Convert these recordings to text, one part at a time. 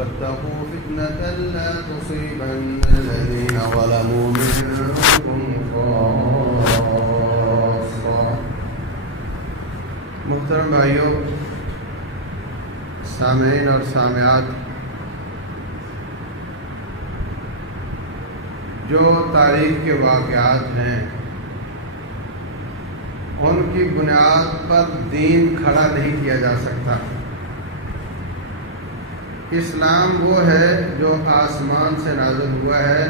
واتقوا فتنة لا تصيبن الذين ظلموا منكم خاصة۔ محترم بھائیوں، سامعین اور سامعات، جو تاریخ کے واقعات ہیں ان کی بنیاد پر دین کھڑا نہیں کیا جا سکتا۔ اسلام وہ ہے جو آسمان سے نازل ہوا ہے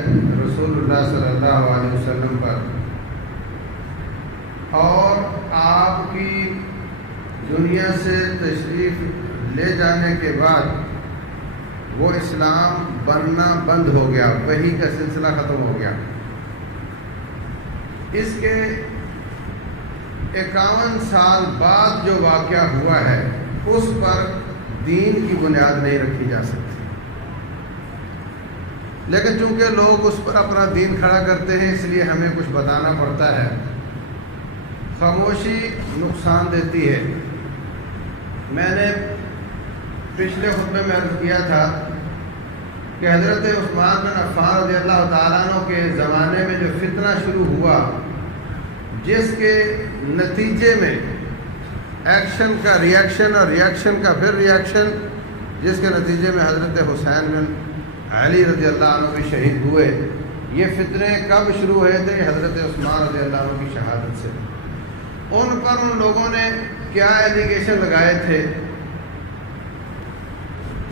رسول اللہ صلی اللہ علیہ وسلم پر، اور آپ کی دنیا سے تشریف لے جانے کے بعد وہ اسلام بننا بند ہو گیا، وحی کا سلسلہ ختم ہو گیا۔ اس کے 51 سال بعد جو واقعہ ہوا ہے اس پر دین کی بنیاد نہیں رکھی جا سکتی، لیکن چونکہ لوگ اس پر اپنا دین کھڑا کرتے ہیں اس لیے ہمیں کچھ بتانا پڑتا ہے۔ خاموشی نقصان دیتی ہے۔ میں نے پچھلے خطبے میں عرض کیا تھا کہ حضرت عثمان بن عفان رضی اللہ تعالیٰ عنہ کے زمانے میں جو فتنہ شروع ہوا، جس کے نتیجے میں ایکشن کا ریاکشن اور ریاکشن کا پھر ریاکشن، جس کے نتیجے میں حضرت حسین بن علی رضی اللہ عنہ بھی شہید ہوئے، یہ فتنے کب شروع ہوئے تھے؟ حضرت عثمان رضی اللہ عنہ کی شہادت سے۔ ان پر ان لوگوں نے کیا ایلیگیشن لگائے تھے؟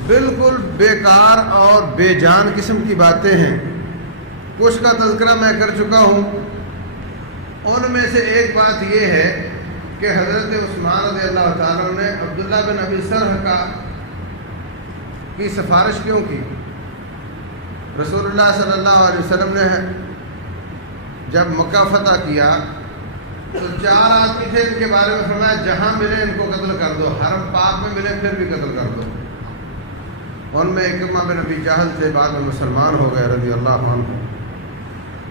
بالکل بیکار اور بے جان قسم کی باتیں ہیں۔ کچھ کا تذکرہ میں کر چکا ہوں۔ ان میں سے ایک بات یہ ہے کہ حضرت عثمان رضی اللہ تعالیٰ نے عبداللہ بن ابی سرح کی سفارش کیوں کی؟ رسول اللہ صلی اللہ علیہ وسلم نے جب مکہ فتح کیا تو 4 آدمی تھے، ان کے بارے میں فرمایا جہاں ملے ان کو قتل کر دو، حرم پاک میں ملے پھر بھی قتل کر دو۔ ان میں اکرمہ بن ابی جہل تھے، بعد میں مسلمان ہو گئے رضی اللہ عنہ۔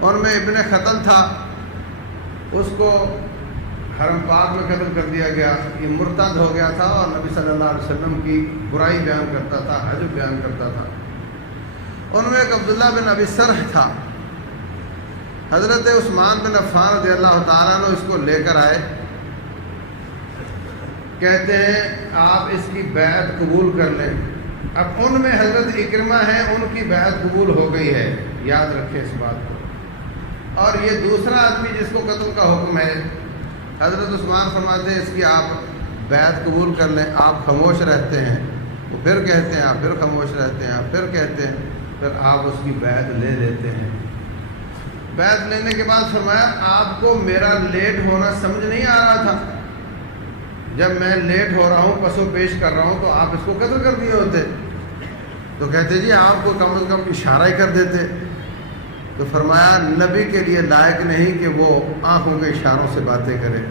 ان میں ابن خطل تھا، اس کو حرم پاک میں قتل کر دیا گیا، یہ مرتد ہو گیا تھا اور نبی صلی اللہ علیہ وسلم کی برائی بیان کرتا تھا، حجب بیان کرتا تھا۔ ان میں ایک عبداللہ بن ابی سرح تھا۔ حضرت عثمان بن عفان رضی اللہ تعالیٰ عنہ اس کو لے کر آئے، کہتے ہیں آپ اس کی بیعت قبول کر لیں۔ اب ان میں حضرت اکرمہ ہیں، ان کی بیعت قبول ہو گئی ہے، یاد رکھیں اس بات کو۔ اور یہ دوسرا آدمی جس کو قتل کا حکم ہے، حضرت عثمان فرماتے ہیں اس کی آپ بیعت قبول کر لیں۔ آپ خاموش رہتے ہیں، وہ پھر کہتے ہیں، آپ پھر خاموش رہتے ہیں، آپ پھر کہتے ہیں، پھر آپ اس کی بیعت لے لیتے ہیں۔ بیعت لینے کے بعد فرمایا آپ کو میرا لیٹ ہونا سمجھ نہیں آ رہا تھا؟ جب میں لیٹ ہو رہا ہوں، پسو پیش کر رہا ہوں، تو آپ اس کو قتل کر دیے ہوتے۔ تو کہتے جی آپ کو کم از کم اشارہ ہی کر دیتے۔ تو فرمایا نبی کے لیے لائق نہیں کہ وہ آنکھوں کے اشاروں سے باتیں کرے۔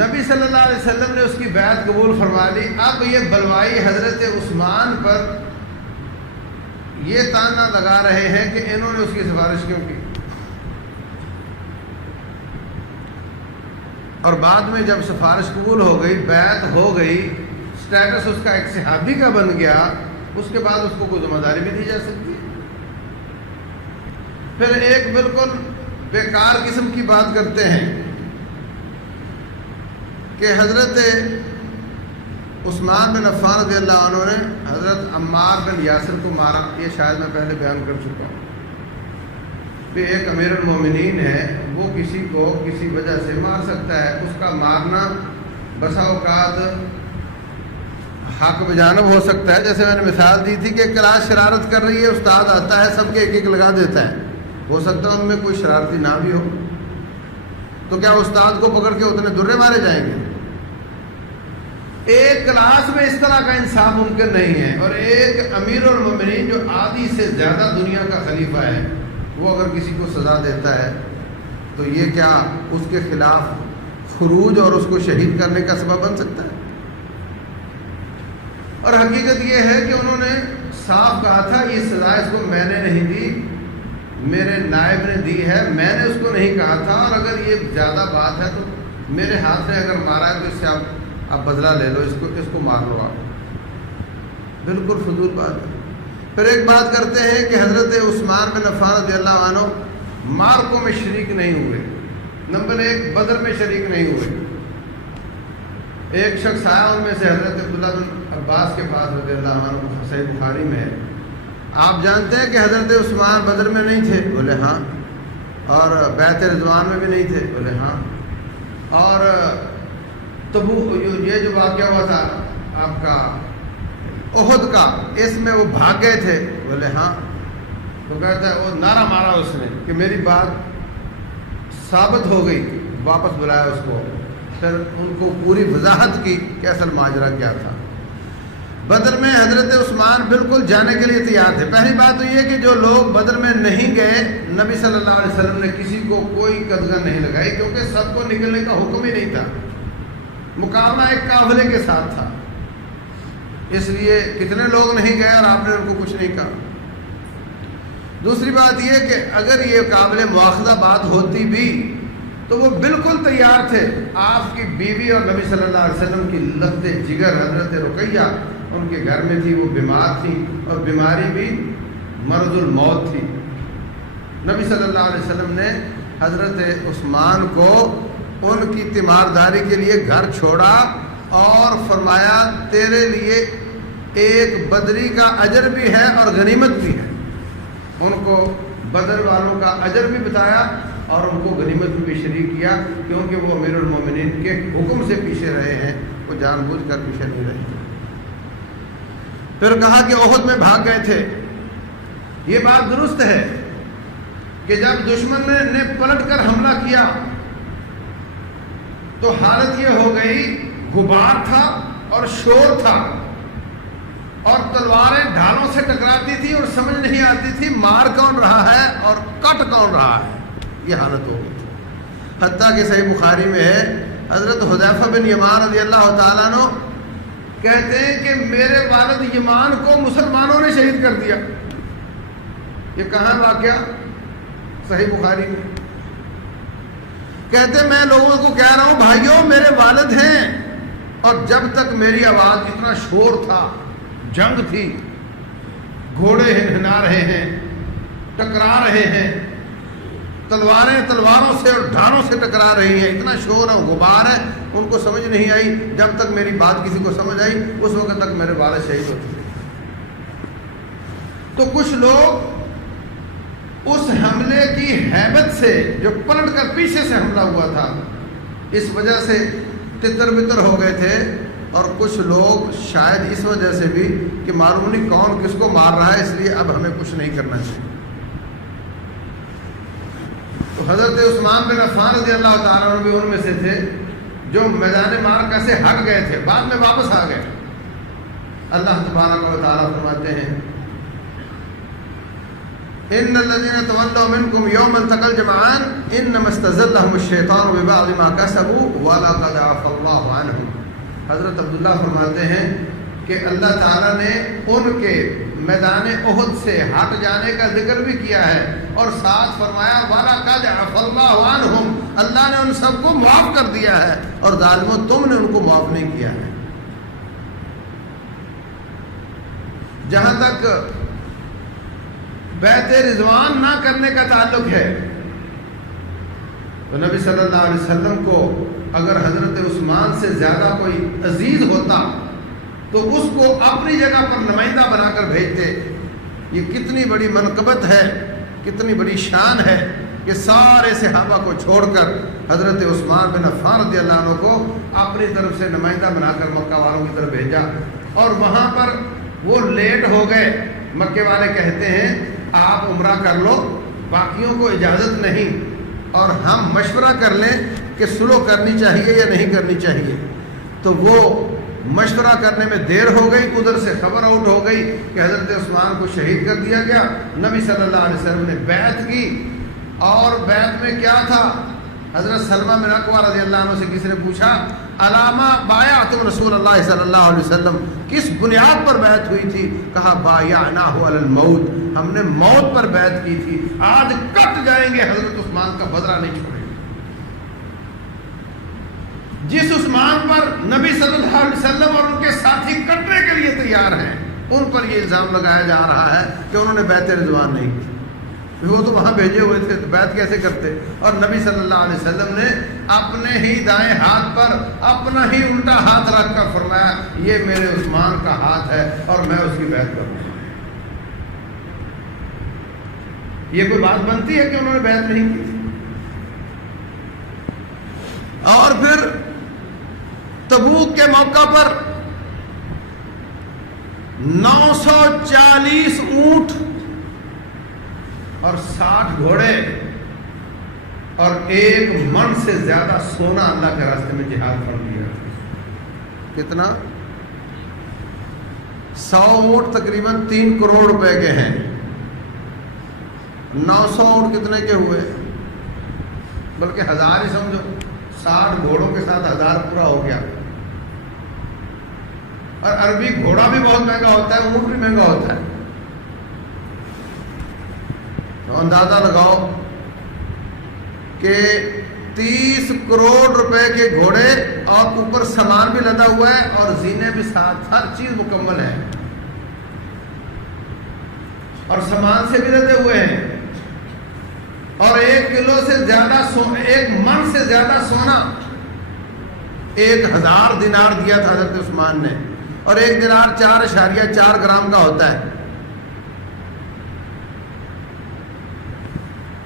نبی صلی اللہ علیہ وسلم نے اس کی بیعت قبول فرما لی۔ اب یہ بلوائی حضرت عثمان پر یہ تانا لگا رہے ہیں کہ انہوں نے اس کی سفارش کیوں کی۔ اور بعد میں جب سفارش قبول ہو گئی، بیعت ہو گئی، سٹیٹس اس کا ایک صحابی کا بن گیا، اس کے بعد اس کو کوئی ذمہ داری بھی دی جا سکتی۔ پھر ایک بالکل بیکار قسم کی بات کرتے ہیں کہ حضرت عثمان بن عفان رضی اللہ عنہ نے حضرت عمار بن یاسر کو مارا۔ یہ شاید میں پہلے بیان کر چکا ہوں کہ ایک امیر المومنین ہے، وہ کسی کو کسی وجہ سے مار سکتا ہے۔ اس کا مارنا بسا اوقات حق بجانب ہو سکتا ہے۔ جیسے میں نے مثال دی تھی کہ کلاس شرارت کر رہی ہے، استاد آتا ہے، سب کے ایک ایک لگا دیتا ہے، ہو سکتا ہے ان میں کوئی شرارتی نہ بھی ہو، تو کیا استاد کو پکڑ کے اتنے درے مارے جائیں گے؟ ایک کلاس میں اس طرح کا انصاف ممکن نہیں ہے۔ اور ایک امیر المومنین جو آدھی سے زیادہ دنیا کا خلیفہ ہے، وہ اگر کسی کو سزا دیتا ہے تو یہ کیا اس کے خلاف خروج اور اس کو شہید کرنے کا سبب بن سکتا ہے؟ اور حقیقت یہ ہے کہ انہوں نے صاف کہا تھا یہ سزا اس کو میں نے نہیں دی، میرے نائب نے دی ہے، میں نے اس کو نہیں کہا تھا۔ اور اگر یہ زیادہ بات ہے تو میرے ہاتھ سے اگر مارا ہے تو اس سے آپ بدلہ لے لو، اس کو مار لو آپ۔ بالکل فضول بات ہے۔ پھر ایک بات کرتے ہیں کہ حضرت عثمان بن عفان رضی اللہ عنہ مارکوں میں شریک نہیں ہوئے، نمبر ایک بدر میں شریک نہیں ہوئے۔ ایک شخص آیا ان میں سے حضرت عبداللہ بن عباس کے پاس رضی اللہ عنہ، صحیح بخاری میں ہے، آپ جانتے ہیں کہ حضرت عثمان بدر میں نہیں تھے؟ بولے ہاں۔ اور بیعت رضوان میں بھی نہیں تھے؟ بولے ہاں۔ اور یہ جو واقعہ ہوا تھا آپ کا احد کا، اس میں وہ بھاگ گئے تھے؟ بولے ہاں۔ تو کہتا ہے وہ نعرہ مارا اس نے کہ میری بات ثابت ہو گئی، واپس بلایا اس کو، پھر ان کو پوری وضاحت کی کہ اصل ماجرا کیا تھا۔ بدر میں حضرت عثمان بالکل جانے کے لیے تیار تھے۔ پہلی بات تو یہ کہ جو لوگ بدر میں نہیں گئے، نبی صلی اللہ علیہ وسلم نے کسی کو کوئی قدغن نہیں لگائی، کیونکہ سب کو نکلنے کا حکم ہی نہیں تھا، مقابلہ ایک قافلے کے ساتھ تھا، اس لیے کتنے لوگ نہیں گئے اور آپ نے ان کو کچھ نہیں کہا۔ دوسری بات یہ کہ اگر یہ قابل مواخذہ بات ہوتی بھی تو وہ بالکل تیار تھے۔ آپ کی بیوی اور نبی صلی اللہ علیہ وسلم کی لذت جگر حضرت رقیہ ان کے گھر میں تھی، وہ بیمار تھی اور بیماری بھی مرض الموت تھی۔ نبی صلی اللہ علیہ وسلم نے حضرت عثمان کو ان کی تیمارداری کے لیے گھر چھوڑا اور فرمایا تیرے لیے ایک بدری کا اجر بھی ہے اور غنیمت بھی ہے۔ ان کو بدر والوں کا اجر بھی بتایا اور ان کو غنیمت میں بھی شریک کیا، کیونکہ وہ امیر المومنین کے حکم سے پیچھے رہے ہیں، وہ جان بوجھ کر پیچھے نہیں رہے۔ پھر کہا کہ احد میں بھاگ گئے تھے۔ یہ بات درست ہے کہ جب دشمن نے پلٹ کر حملہ کیا تو حالت یہ ہو گئی، غبار تھا اور شور تھا اور تلواریں ڈھالوں سے ٹکراتی تھی اور سمجھ نہیں آتی تھی مار کون رہا ہے اور کٹ کون رہا ہے، یہ حالت ہو گئی تھی۔ حتیٰ کہ صحیح بخاری میں ہے حضرت حذیفہ بن یمان رضی اللہ تعالیٰ عنہ کہتے ہیں کہ میرے والد یمان کو مسلمانوں نے شہید کر دیا۔ یہ کہاں واقعہ؟ صحیح بخاری میں۔ کہتے میں لوگوں کو کہہ رہا ہوں بھائیوں میرے والد ہیں، اور جب تک میری آواز، اتنا شور تھا، جنگ تھی، گھوڑے ہنہنا رہے ہیں، ٹکرا رہے ہیں، تلواریں تلواروں سے اور ڈھالوں سے ٹکرا رہی ہیں، اتنا شور اور غبار ہے، ان کو سمجھ نہیں آئی۔ جب تک میری بات کسی کو سمجھ آئی اس وقت تک میرے والد شہید ہوتے تھے۔ تو کچھ لوگ اس حملے کی ہیبت سے، جو پلٹ کر پیچھے سے حملہ ہوا تھا، اس وجہ سے تتر بتر ہو گئے تھے، اور کچھ لوگ شاید اس وجہ سے بھی کہ معلوم نہیں کون کس کو مار رہا ہے، اس لیے اب ہمیں کچھ نہیں کرنا چاہیے۔ تو حضرت عثمان بن عفان رضی اللہ تعالیٰ عنہ بھی ان میں سے تھے جو میدان معرکہ سے ہٹ گئے تھے، بعد میں واپس آ گئے۔ اللہ تبارک و تعالیٰ فرماتے ہیں ان الذين تولوا منكم يوم التقى الجمعان انما استزلهم الشيطان ببعض ما كسبوا ولقد عفا الله عنهم۔ حضرت عبداللہ فرماتے ہیں کہ اللہ تعالیٰ نے ان کے میدان احد سے ہٹ جانے کا ذکر بھی کیا ہے، اور ساتھ فرمایا وَلَقَدْ عَفَا اللَّهُ عَنْهُمْ، اللہ نے ان سب کو معاف کر دیا ہے، اور ظالموں تم نے ان کو معاف نہیں کیا ہے۔ جہاں تک بیعت رضوان نہ کرنے کا تعلق ہے تو نبی صلی اللہ علیہ وسلم کو اگر حضرت عثمان سے زیادہ کوئی عزیز ہوتا تو اس کو اپنی جگہ پر نمائندہ بنا کر بھیجتے۔ یہ کتنی بڑی منقبت ہے، کتنی بڑی شان ہے کہ سارے صحابہ کو چھوڑ کر حضرت عثمان بن عفان رضی اللہ عنہ کو اپنی طرف سے نمائندہ بنا کر مکہ والوں کی طرف بھیجا، اور وہاں پر وہ لیٹ ہو گئے۔ مکے والے کہتے ہیں آپ عمرہ کر لو، باقیوں کو اجازت نہیں، اور ہم مشورہ کر لیں کہ صلح کرنی چاہیے یا نہیں کرنی چاہیے۔ تو وہ مشورہ کرنے میں دیر ہو گئی، ادھر سے خبر آؤٹ ہو گئی کہ حضرت عثمان کو شہید کر دیا گیا۔ نبی صلی اللہ علیہ وسلم نے بیعت کی، اور بیعت میں کیا تھا؟ حضرت سلمہ بن اکوع رضی اللہ عنہ سے کسی نے پوچھا علامہ بایعتم رسول اللہ صلی اللہ علیہ وسلم، کس بنیاد پر بیعت ہوئی تھی؟ کہا بایعناہ علی الموت، ہم نے موت پر بیعت کی تھی، آج کٹ جائیں گے، حضرت عثمان کا بدلہ نہیں چھوڑیں گے۔ جس عثمان پر نبی صلی اللہ علیہ وسلم اور ان کے ساتھی کٹنے کے لیے تیار ہیں، ان پر یہ الزام لگایا جا رہا ہے کہ انہوں نے بیعت رضوان نہیں کی، وہ تو وہاں بھیجے ہوئے تھے، تو بیعت کیسے کرتے؟ اور نبی صلی اللہ علیہ وسلم نے اپنے ہی دائیں ہاتھ پر اپنا ہی الٹا ہاتھ رکھ کر فرمایا یہ میرے عثمان کا ہاتھ ہے اور میں اس کی بیعت کروں گا۔ یہ کوئی بات بنتی ہے کہ انہوں نے بیعت نہیں کی؟ اور پھر تبوک کے موقع پر 940 اونٹ اور 60 گھوڑے اور 1 من سے زیادہ سونا اللہ کے راستے میں جہاد کر دیا۔ کتنا؟ 100 اونٹ تقریباً 3 کروڑ روپے کے ہیں، 900 اونٹ کتنے کے ہوئے؟ بلکہ 1000 ہی سمجھو، 60 گھوڑوں کے ساتھ 1000 پورا ہو گیا۔ اور عربی گھوڑا بھی بہت مہنگا ہوتا ہے، اونٹ بھی مہنگا ہوتا ہے، تو اندازہ لگاؤ کہ 30 کروڑ روپے کے گھوڑے اور اوپر سامان بھی لدا ہوا ہے اور زینے بھی ساتھ، ہر چیز مکمل ہے اور سامان سے بھی لدے ہوئے ہیں، اور 1 کلو سے زیادہ 1 من سے زیادہ سونا 1000 دینار دیا تھا حضرت عثمان نے، اور 1 دینار 4.4 گرام کا ہوتا ہے،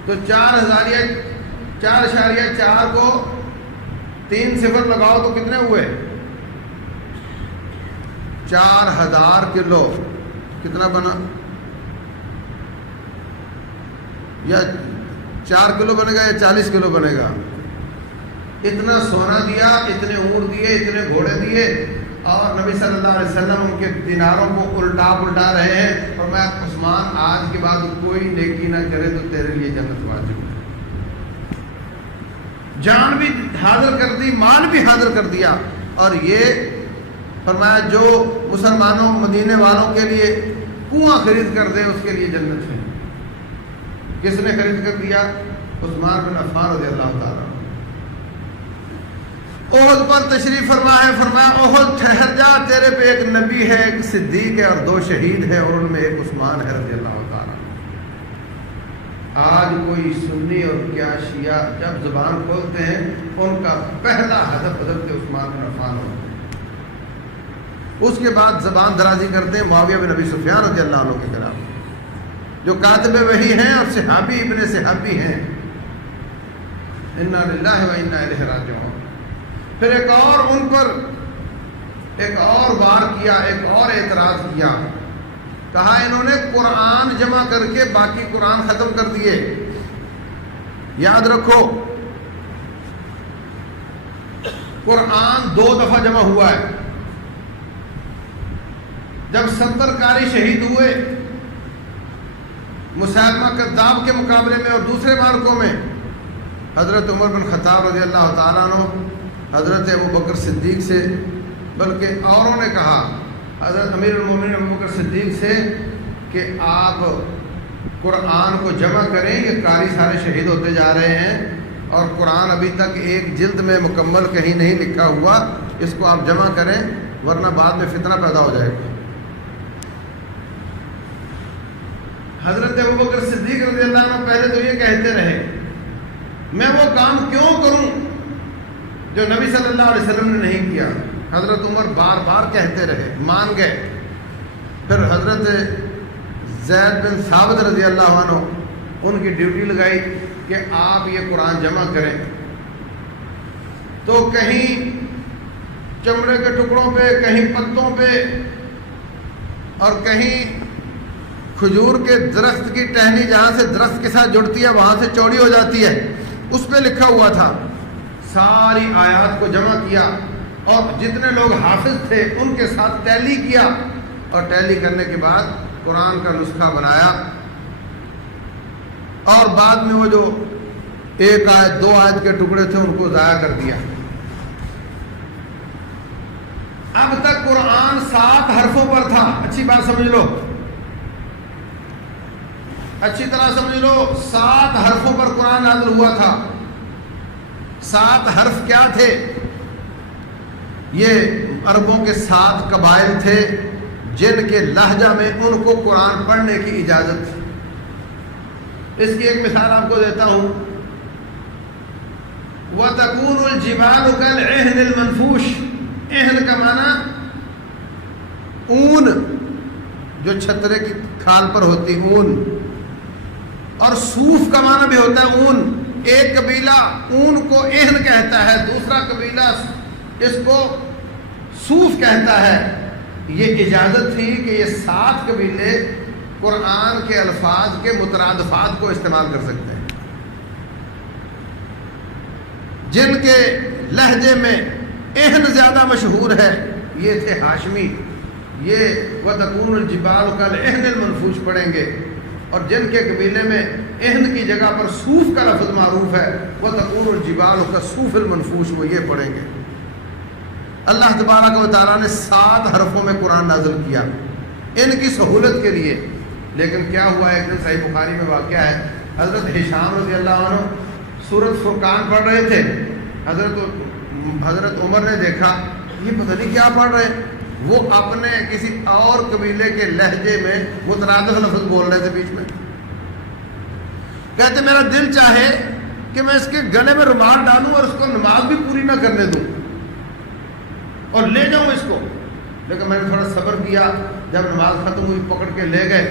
تو 4.4 کو 3 صفر لگاؤ تو کتنے ہوئے؟ 4000 کلو۔ کتنا بنا؟ یا 4 کلو بنے گا یا 40 کلو بنے گا؟ اتنا سونا دیا، اتنے اونٹ دیے، اتنے گھوڑے دیے، اور نبی صلی اللہ علیہ وسلم ان کے دیناروں کو الٹا رہے ہیں، اور میں عثمان آج کے بعد کوئی نیکی نہ کرے تو تیرے لیے جنت واجب ہے۔ جان بھی حاضر کر دی، مال بھی حاضر کر دیا، اور یہ فرمایا جو مسلمانوں مدینے والوں کے لیے کنواں خرید کر دے اس کے لیے جنت ہے۔ کس نے خرید کر دیا؟ عثمان بن عفان رضی اللہ تعالیٰ۔ احد پر تشریف فرما ہے، فرمایا احد ٹھہر جا، تیرے پہ ایک نبی ہے، ایک صدیق ہے اور 2 شہید ہیں، اور ان میں ایک عثمان ہے رضی اللہ تعالیٰ۔ آج کوئی سنی اور کیا شیعہ جب زبان کھولتے ہیں ان کا پہلا ہدف حضرت عثمان بن عفان ہوتا ہے، اس کے بعد زبان درازی کرتے ہیں معاویہ بن ابی سفیان رضی اللہ عنہ کے خلاف، جو کاتب وحی ہیں اور صحابی ابن صحابی ہیں۔ انا للہ و انا الیہ راجعون۔ پھر ایک اور ان پر ایک اور وار کیا، ایک اور اعتراض کیا، کہا انہوں نے قرآن جمع کر کے باقی قرآن ختم کر دیے۔ یاد رکھو قرآن 2 دفعہ جمع ہوا ہے، جب 70 قاری شہید ہوئے مسیلمہ کذاب کے مقابلے میں اور دوسرے مارکوں میں، حضرت عمر بن خطاب رضی اللہ تعالیٰ عنہ حضرت ابوبکر صدیق سے، بلکہ اوروں نے کہا حضرت امیر المومنین ابوبکر صدیق سے کہ آپ قرآن کو جمع کریں، یہ قاری سارے شہید ہوتے جا رہے ہیں اور قرآن ابھی تک ایک جلد میں مکمل کہیں نہیں لکھا ہوا، اس کو آپ جمع کریں ورنہ بعد میں فتنہ پیدا ہو جائے گا۔ حضرت ابوبکر صدیق رضی اللہ عنہ پہلے تو یہ کہتے رہے میں وہ کام کیوں کروں جو نبی صلی اللہ علیہ وسلم نے نہیں کیا۔ حضرت عمر بار بار کہتے رہے، مان گئے۔ پھر حضرت زید بن ثابت رضی اللہ عنہ ان کی ڈیوٹی لگائی کہ آپ یہ قرآن جمع کریں، تو کہیں چمڑے کے ٹکڑوں پہ، کہیں پتوں پہ، اور کہیں کھجور کے درخت کی ٹہنی جہاں سے درخت کے ساتھ جڑتی ہے وہاں سے چوڑی ہو جاتی ہے، اس پہ لکھا ہوا تھا۔ ساری آیات کو جمع کیا اور جتنے لوگ حافظ تھے ان کے ساتھ ٹیلی کیا، اور ٹیلی کرنے کے بعد قرآن کا نسخہ بنایا، اور بعد میں وہ جو 1 آیت 2 آیت کے ٹکڑے تھے ان کو ضائع کر دیا۔ اب تک قرآن 7 حرفوں پر تھا۔ اچھی بات سمجھ لو، اچھی طرح سمجھ لو، 7 حرفوں پر قرآن نازل ہوا تھا۔ 7 حرف کیا تھے؟ یہ عربوں کے 7 قبائل تھے جن کے لہجہ میں ان کو قرآن پڑھنے کی اجازت تھی۔ اس کی ایک مثال آپ کو دیتا ہوں، وَتَكُونُ الْجِبَالُ كَالْعِهْنِ الْمَنْفُوشِ، عہن کا معنی اون، جو چھترے کی کھال پر ہوتی اون، اور صوف کا معنی بھی ہوتا ہے اون۔ ایک قبیلہ اون کو عہن کہتا ہے، دوسرا قبیلہ اس کو صوف کہتا ہے۔ یہ اجازت تھی کہ یہ 7 قبیلے قرآن کے الفاظ کے مترادفات کو استعمال کر سکتے ہیں۔ جن کے لہجے میں عہن زیادہ مشہور ہے یہ تھے ہاشمی، یہ وَتَكُونُ الْجِبَالُ كَالْعِهْنِ الْمَنْفُوشِ پڑھیں گے، اور جن کے قبیلے میں عہن کی جگہ پر صوف کا لفظ معروف ہے وَتَكُونُ الْجِبَالُ كَالصُّوفِ الْمَنْفُوشِ، وہ یہ پڑھیں گے۔ اللہ تبارک و تعالیٰ نے 7 حرفوں میں قرآن نازل کیا ان کی سہولت کے لیے۔ لیکن کیا ہوا، ایک دن صحیح بخاری میں واقعہ ہے، حضرت ہشام رضی اللہ عنہ سورۃ فرقان پڑھ رہے تھے، حضرت عمر نے دیکھا یہ پتہ نہیں کیا پڑھ رہے ہیں، وہ اپنے کسی اور قبیلے کے لہجے میں مترادف لفظ بول رہے تھے بیچ میں۔ کہتے میرا دل چاہے کہ میں اس کے گلے میں رومال ڈالوں اور اس کو نماز بھی پوری نہ کرنے دوں اور لے جاؤں اس کو، لیکن میں نے تھوڑا صبر کیا۔ جب نماز ختم ہوئی پکڑ کے لے گئے،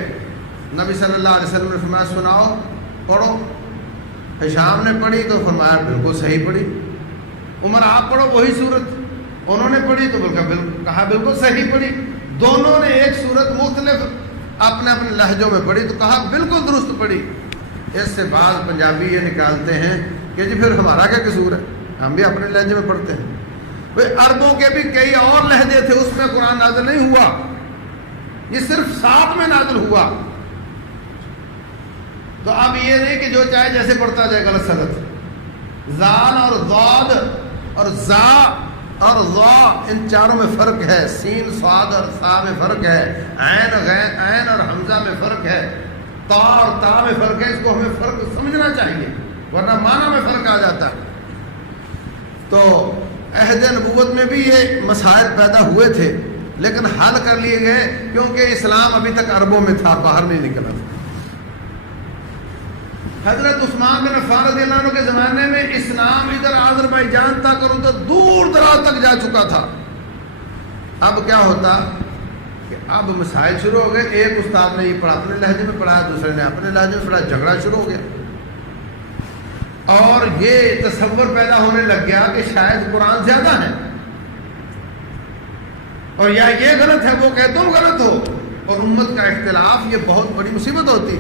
نبی صلی اللہ علیہ وسلم نے فرمایا سناؤ پڑھو۔ ہشام نے پڑھی تو فرمایا بالکل صحیح پڑھی۔ عمر آپ پڑھو وہی صورت، انہوں نے پڑھی تو کہا بالکل صحیح پڑھی۔ دونوں نے ایک صورت مختلف اپنے اپنے لہجوں میں پڑھی تو کہا بالکل درست پڑھی۔ اس سے بعض پنجابی یہ نکالتے ہیں کہ جی پھر ہمارا کیا قصور ہے، ہم بھی اپنے لہجے میں پڑھتے ہیں۔ عربوں کے بھی کئی اور لہجے تھے، اس میں قرآن نازل نہیں ہوا، یہ صرف 7 میں نازل ہوا۔ تو اب یہ نہیں کہ جو چاہے جیسے پڑھتا جائے غلط سلط۔ زال اور ضاد اور زا اور ضا ان چاروں میں فرق ہے، سین صاد اور سا میں فرق ہے، عین اور حمزہ میں فرق ہے، تا اور تا میں فرق ہے۔ اس کو ہمیں فرق سمجھنا چاہیے ورنہ معنی میں فرق آ جاتا ہے۔ تو عہد نبوت میں بھی یہ مسائل پیدا ہوئے تھے لیکن حل کر لیے گئے، کیونکہ اسلام ابھی تک عربوں میں تھا، باہر نہیں نکلا تھا۔ حضرت عثمان بن عفان رضی اللہ عنہ کے زمانے میں اسلام ادھر آذربائیجان تک اور ادھر دور دراز تک جا چکا تھا۔ اب کیا ہوتا کہ اب مسائل شروع ہو گئے، ایک استاد نے یہ پڑھا اپنے لہجے میں پڑھایا، دوسرے نے اپنے لہجے میں پڑھایا، جھگڑا شروع ہو گیا اور یہ تصور پیدا ہونے لگ گیا کہ شاید قرآن زیادہ ہے اور یا یہ غلط ہے وہ کہ تم غلط ہو، اور امت کا اختلاف یہ بہت بڑی مصیبت ہوتی۔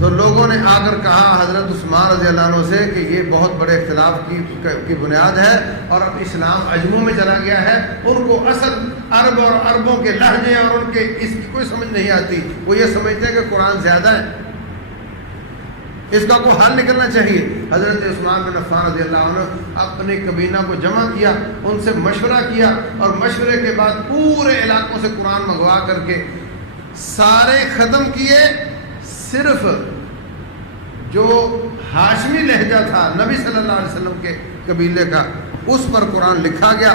تو لوگوں نے آ کر کہا حضرت عثمان رضی اللہ عنہ سے کہ یہ بہت بڑے اختلاف کی بنیاد ہے اور اب اسلام عجموں میں چلا گیا ہے، ان کو اصل عرب اور عربوں کے لہجے اور ان کے اس کی کوئی سمجھ نہیں آتی، وہ یہ سمجھتے ہیں کہ قرآن زیادہ ہے، اس کا کوئی حل نکلنا چاہیے۔ حضرت عثمان بن عفان رضی اللہ عنہ اپنی کابینہ کو جمع کیا، ان سے مشورہ کیا اور مشورے کے بعد پورے علاقوں سے قرآن منگوا کر کے سارے ختم کیے، صرف جو ہاشمی لہجہ تھا نبی صلی اللہ علیہ وسلم کے قبیلے کا اس پر قرآن لکھا گیا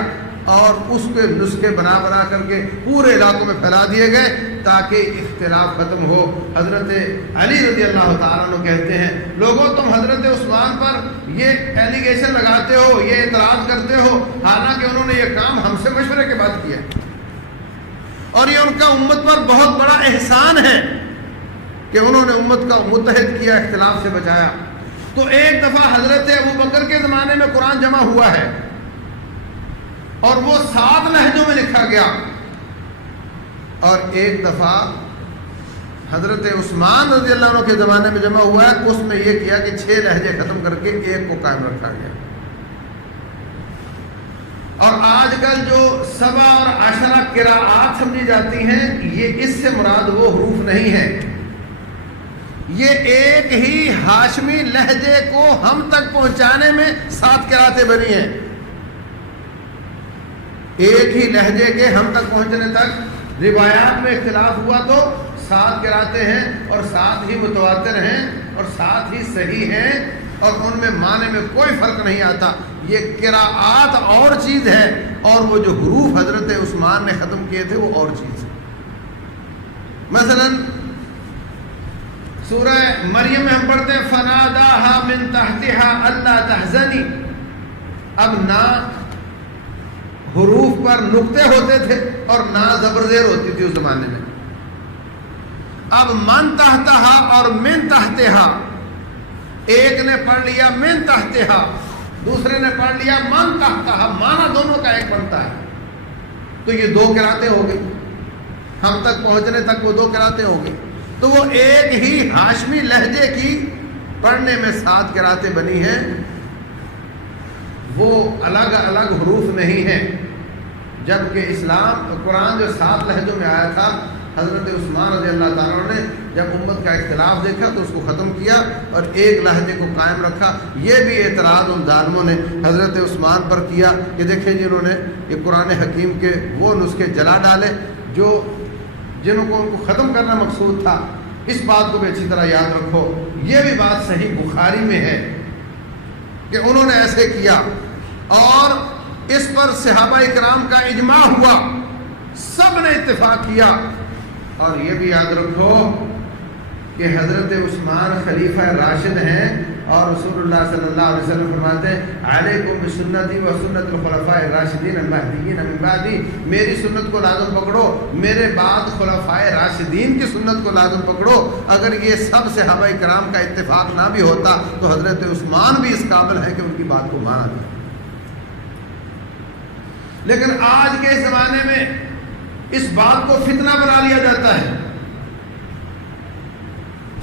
اور اس کے نسخے بنا کر کے پورے علاقوں میں پھیلا دیے گئے تاکہ اختلاف ختم ہو۔ حضرت علی رضی اللہ تعالیٰ عنہ کہتے ہیں لوگوں تم حضرت عثمان پر یہ ایلیگیشن لگاتے ہو، یہ اعتراض کرتے ہو، حالانکہ انہوں نے یہ کام ہم سے مشورے کے بعد کیا اور یہ ان کا امت پر بہت بڑا احسان ہے کہ انہوں نے امت کا متحد کیا، اختلاف سے بچایا۔ تو ایک دفعہ حضرت ابوبکر کے زمانے میں قرآن جمع ہوا ہے اور وہ 7 لہجوں میں لکھا گیا، اور ایک دفعہ حضرت عثمان رضی اللہ عنہ کے زمانے میں جمع ہوا ہے، اس میں یہ کیا کہ 6 لہجے ختم کر کے ایک کو قائم رکھا گیا۔ اور آج کل جو 7 اور 10 قراءات سمجھی جاتی ہیں، یہ اس سے مراد وہ حروف نہیں ہے، یہ ایک ہی ہاشمی لہجے کو ہم تک پہنچانے میں 7 قراءتیں بنی ہیں۔ ایک ہی لہجے کے ہم تک پہنچنے تک روایات میں اختلاف ہوا تو 7 قراءتیں ہیں اور 7 ہی متواتر ہیں اور 7 ہی صحیح ہیں اور ان میں معنی میں کوئی فرق نہیں آتا۔ یہ قراءات اور چیز ہے اور وہ جو حروف حضرت عثمان نے ختم کیے تھے وہ اور چیز ہے. مثلا سورہ مریم میں ہم پڑھتے ہیں فناداها من تحتها الا تحزنی. اب نہ حروف پر نقطے ہوتے تھے اور نہ زبر زیر ہوتی تھی اس زمانے میں. اب من تحتها اور من تحتها، ایک نے پڑھ لیا من تحتها، دوسرے نے پڑھ لیا من تحتها، معنی دونوں کا ایک بنتا ہے. تو یہ دو قراتیں ہو گئی، ہم تک پہنچنے تک وہ دو قراتیں ہو گئی. تو وہ ایک ہی ہاشمی لہجے کی پڑھنے میں 7 قراتیں بنی ہیں، وہ الگ الگ حروف نہیں ہیں. جبکہ اسلام قرآن جو 7 لہجوں میں آیا تھا، حضرت عثمان رضی اللہ تعالیٰ عنہ نے جب امت کا اختلاف دیکھا تو اس کو ختم کیا اور ایک لہجے کو قائم رکھا. یہ بھی اعتراض ان ظالموں نے حضرت عثمان پر کیا کہ دیکھیں جنہوں نے یہ قرآن حکیم کے وہ نسخے جلا ڈالے جنہوں کو ان کو ختم کرنا مقصود تھا. اس بات کو بھی اچھی طرح یاد رکھو. یہ بھی بات صحیح بخاری میں ہے کہ انہوں نے ایسے کیا اور اس پر صحابہ اکرام کا اجماع ہوا، سب نے اتفاق کیا. اور یہ بھی یاد رکھو کہ حضرت عثمان خلیفہ راشد ہیں اور رسول اللہ صلی اللہ علیہ وسلم فرماتے ہیں علیکم بسنتی و سنت الخلفاء الراشدین المہدیین من بعدی. میری سنت کو لازم پکڑو، میرے بعد خلفاء راشدین کی سنت کو لازم پکڑو. اگر یہ سب صحابہ کرام کا اتفاق نہ بھی ہوتا تو حضرت عثمان بھی اس قابل ہے کہ ان کی بات کو مانا جائے. لیکن آج کے زمانے میں اس بات کو فتنہ بنا لیا جاتا ہے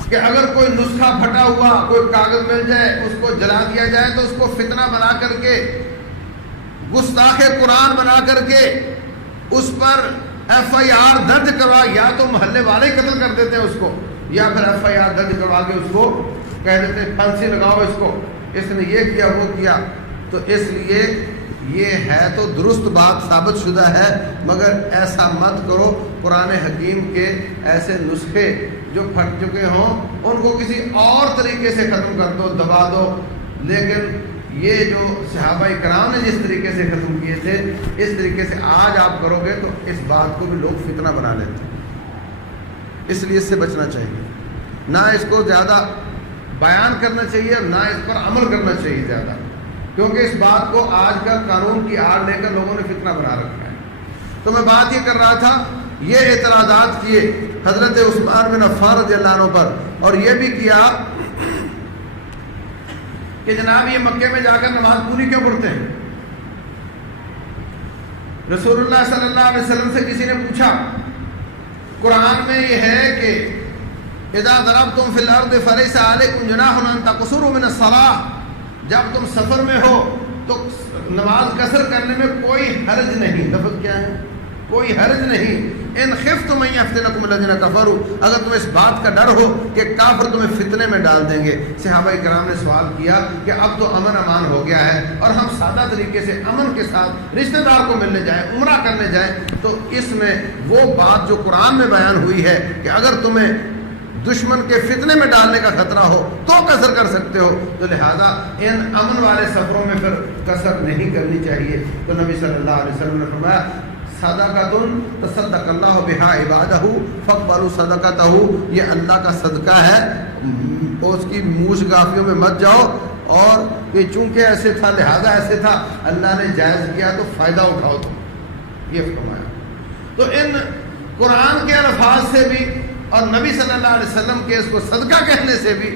کہ اگر کوئی نسخہ پھٹا ہوا کوئی کاغذ مل جائے اس کو جلا دیا جائے تو اس کو فتنہ بنا کر کے، گستاخ قرآن بنا کر کے اس پر FIR درج کروا، یا تو محلے والے قتل کر دیتے ہیں اس کو، یا پھر FIR درج کروا کے اس کو کہہ دیتے ہیں پھانسی لگاؤ اس کو، اس نے یہ کیا وہ کیا. تو اس لیے یہ ہے تو درست بات ثابت شدہ ہے، مگر ایسا مت کرو قرآن حکیم کے ایسے نسخے جو پھٹ چکے ہوں ان کو کسی اور طریقے سے ختم کر دو، دبا دو. لیکن یہ جو صحابہ کرام نے جس طریقے سے ختم کیے تھے اس طریقے سے آج آپ کرو گے تو اس بات کو بھی لوگ فتنہ بنا لیتے ہیں. اس لیے اس سے بچنا چاہیے، نہ اس کو زیادہ بیان کرنا چاہیے اور نہ اس پر عمل کرنا چاہیے زیادہ، کیونکہ اس بات کو آج کل قانون کی آڑ لے کر لوگوں نے فتنہ بنا رکھا ہے. تو میں بات یہ کر رہا تھا، یہ اعتراضات کیے حضرت عثمان بن عفان رضی اللہ عنہ پر، اور یہ بھی کیا کہ جناب یہ مکے میں جا کر نماز پوری کیوں پڑھتے ہیں. رسول اللہ صلی اللہ علیہ وسلم سے کسی نے پوچھا قرآن میں یہ ہے کہ اذا ضربتم فی الارض فلیس علیکم جناح ان تقصروا من الصلاۃ، جب تم سفر میں ہو تو نماز قصر کرنے میں کوئی حرج نہیں. لفظ کیا ہے؟ کوئی حرج نہیں. ان خفتم ان یفتنکم الذین کفروا، اگر تمہیں اس بات کا ڈر ہو کہ کافر تمہیں فتنے میں ڈال دیں گے. صحابہ کرام نے سوال کیا کہ اب تو امن امان ہو گیا ہے اور ہم سادہ طریقے سے امن کے ساتھ رشتہ دار کو ملنے جائیں، عمرہ کرنے جائیں، تو اس میں وہ بات جو قرآن میں بیان ہوئی ہے کہ اگر تمہیں دشمن کے فتنے میں ڈالنے کا خطرہ ہو تو قصر کر سکتے ہو، تو لہذا ان امن والے سفروں میں پھر قصر نہیں کرنی چاہیے. تو نبی صلی اللہ علیہ وسلم نے فرمایا صدقۃ تصدق اللہ بها عبادہ فاقبلوا صدقتہ، یہ اللہ کا صدقہ ہے، اس کی موش گافیوں میں مت جاؤ. اور یہ چونکہ ایسے تھا لہذا ایسے تھا، اللہ نے جائز کیا تو فائدہ اٹھاؤ تم، یہ فرمایا. تو ان قرآن کے الفاظ سے بھی اور نبی صلی اللہ علیہ وسلم کے اس کو صدقہ کہنے سے بھی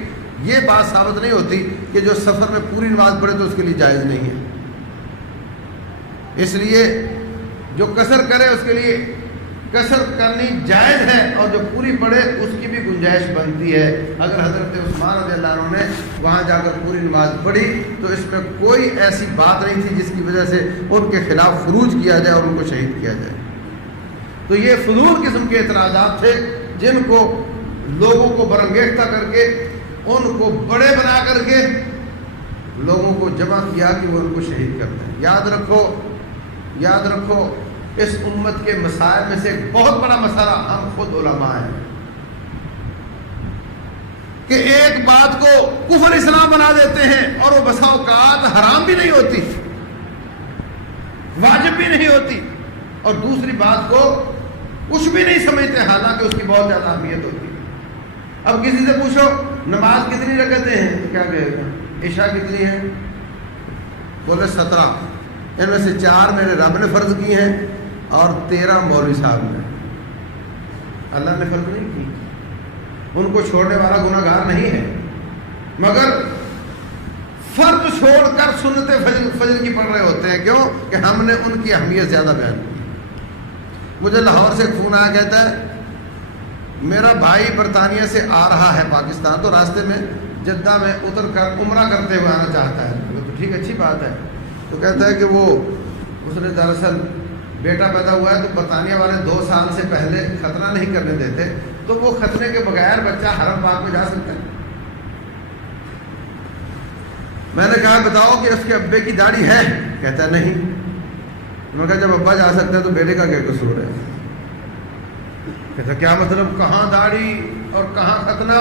یہ بات ثابت نہیں ہوتی کہ جو سفر میں پوری نماز پڑھے تو اس کے لیے جائز نہیں ہے. اس لیے جو قصر کرے اس کے لیے قصر کرنی جائز ہے، اور جو پوری پڑھے اس کی بھی گنجائش بنتی ہے. اگر حضرت عثمان رضی اللہ عنہ نے وہاں جا کر پوری نماز پڑھی تو اس میں کوئی ایسی بات نہیں تھی جس کی وجہ سے ان کے خلاف خروج کیا جائے اور ان کو شہید کیا جائے. تو یہ فضول قسم کے اعتراضات تھے جن کو لوگوں کو برانگیختہ کر کے، ان کو بڑے بنا کر کے لوگوں کو جمع کیا کہ وہ ان کو شہید کرتے ہیں. یاد رکھو اس امت کے مسائل میں سے ایک بہت بڑا مسئلہ ہم خود علماء ہیں کہ ایک بات کو کفر اسلام بنا دیتے ہیں اور وہ بسا اوقات حرام بھی نہیں ہوتی. واجب بھی نہیں ہوتی، اور دوسری بات کو کچھ بھی نہیں سمجھتے حالانکہ اس کی بہت زیادہ اہمیت ہوتی ہے۔ اب کسی سے پوچھو نماز کتنی رکعتیں ہیں تو کیا کہے گا؟ عشاء کتنی ہے؟ بولے 17، ان میں سے 4 میرے رب نے فرض کی ہیں اور 13 مولوی صاحب نے، اللہ نے فرض نہیں کی۔ ان کو چھوڑنے والا گناہ گار نہیں ہے، مگر فرض چھوڑ کر سنت فجر کی پڑھ رہے ہوتے ہیں۔ کیوں؟ کہ ہم نے ان کی اہمیت زیادہ بیان کی۔ مجھے لاہور سے فون آیا، کہتا ہے میرا بھائی برطانیہ سے آ رہا ہے پاکستان، تو راستے میں جدہ میں اتر کر عمرہ کرتے ہوئے آنا چاہتا ہے۔ تو ٹھیک، اچھی بات ہے۔ تو کہتا ہے کہ وہ اس نے دراصل بیٹا پیدا ہوا ہے تو برطانیہ والے 2 سال سے پہلے ختنہ نہیں کرنے دیتے، تو وہ ختنے کے بغیر بچہ حرم پاک میں جا سکتا ہے۔ میں نے کہا بتاؤ کہ اس کے ابے کی داڑھی ہے؟ کہتا ہے نہیں۔ میں کہا جب ابا جا سکتا ہے تو بیٹے کا کیا قصور ہے؟ کہتا کیا مطلب، کہاں داڑھی اور کہاں ختنہ؟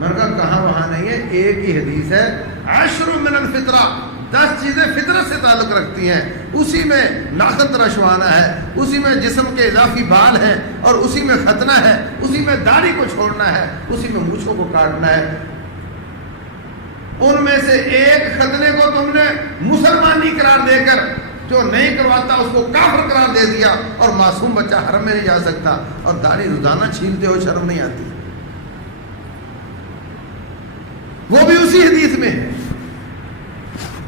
میں نے کہا کہاں وہاں نہیں ہے، ایک ہی حدیث ہے، 10 من الفطرہ، 10 چیزیں فطرت سے تعلق رکھتی ہیں، اسی میں ناخن ترشوانا ہے، اسی میں جسم کے اضافی بال ہیں، اور اسی میں ختنہ ہے، اسی میں داڑھی کو چھوڑنا ہے، اسی میں مونچھوں کو کاٹنا ہے۔ ان میں سے ایک ختنے کو تم نے مسلمانی قرار دے کر جو نہیں کرواتا اس کو کافر قرار دے دیا، اور معصوم بچہ حرم میں نہیں جا سکتا، اور داڑھی روزانہ چھیلتے ہو شرم نہیں آتی؟ وہ بھی اسی حدیث میں ہے۔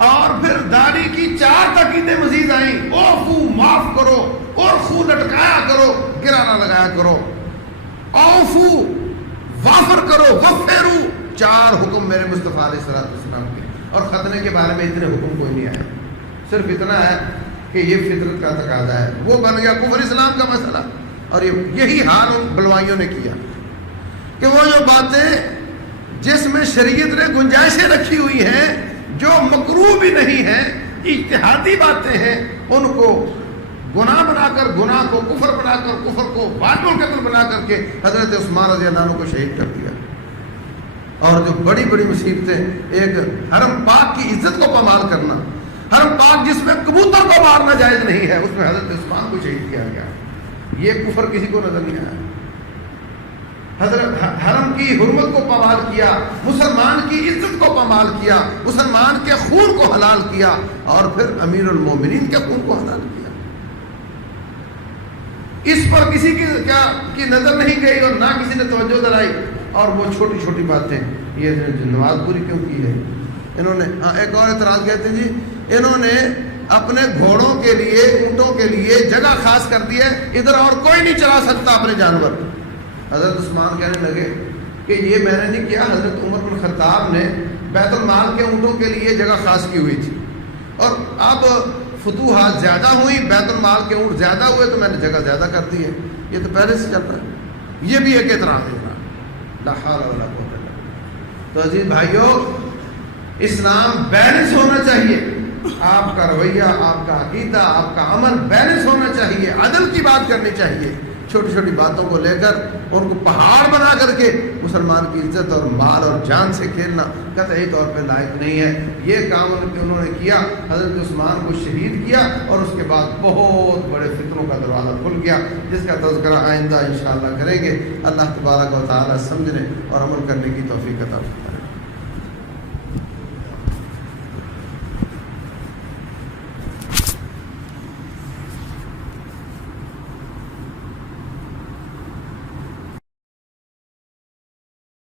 اور پھر داڑھی کی 4 تاکیدیں مزید آئیں، اوفو معاف کرو، اور خو لٹکایا کرو، گرا نہ لگایا کرو، اوفو وافر کرو، وفیرو، 4 حکم میرے مصطفیٰ علیہ السلام کے۔ اور ختنے کے بارے میں اتنے حکم کوئی نہیں آئے، صرف اتنا ہے کہ یہ فطرت کا تقاضا ہے۔ وہ بن گیا کفر اسلام کا مسئلہ، اور یہی حال ان بلوائیوں نے کیا کہ وہ جو باتیں جس میں شریعت نے گنجائشیں رکھی ہوئی ہیں، جو مکروہ بھی نہیں ہیں، اجتہادی باتیں ہیں، ان کو گناہ بنا کر، گناہ کو کفر بنا کر، کفر کو واجب القتل بنا کر کے حضرت عثمان رضی اللہ عنہ کو شہید کر دیا۔ اور جو بڑی بڑی مصیبتیں، ایک حرم پاک کی عزت کو پامال کرنا، حرم پاک جس میں کبوتر کو مارنا جائز نہیں ہے، اس میں حضرت عثمان کو شہید کیا گیا۔ یہ کفر کسی کو نظر نہیں آیا۔ حضرت حرم کی حرمت کو پامال کیا، مسلمان کی عزت کو پامال کیا، مسلمان کے خون کو حلال کیا، اور پھر امیر المومنین کے خون کو حلال کیا۔ اس پر کسی کی نظر نہیں گئی اور نہ کسی نے توجہ دلائی۔ اور وہ چھوٹی چھوٹی باتیں، یہ نماز پوری کیوں کی ہے؟ انہوں نے ایک اور اعتراض کہتے ہیں جی انہوں نے اپنے گھوڑوں کے لیے، اونٹوں کے لیے جگہ خاص کر دی ہے، ادھر اور کوئی نہیں چلا سکتا اپنے جانور۔ حضرت عثمان کہنے لگے کہ یہ میں نے نہیں کیا، حضرت عمر بن خطاب نے بیت المال کے اونٹوں کے لیے جگہ خاص کی ہوئی تھی، اور اب فتوحات زیادہ ہوئی، بیت المال کے اونٹ زیادہ ہوئے تو میں نے جگہ زیادہ کر دی ہے۔ یہ تو پہلے سے چل رہا ہے۔ یہ بھی ایک اعتراض ہے۔ لا حول ولا قوت الا باللہ۔ تو عزیز بھائیو، اسلام بیلنس ہونا چاہیے، آپ کا رویہ، آپ کا عقیدہ، آپ کا عمل بیلنس ہونا چاہیے، عدل کی بات کرنی چاہیے۔ چھوٹی چھوٹی باتوں کو لے کر ان کو پہاڑ بنا کر کے مسلمان کی عزت اور مال اور جان سے کھیلنا قطعی طور پہ لائق نہیں ہے۔ یہ کام انہوں نے کیا، حضرت عثمان کو شہید کیا، اور اس کے بعد بہت بڑے فتنوں کا دروازہ کھل گیا، جس کا تذکرہ آئندہ انشاءاللہ کریں گے۔ اللہ تبارک و تعالی سمجھنے اور عمل کرنے کی توفیق عطا فرمائے۔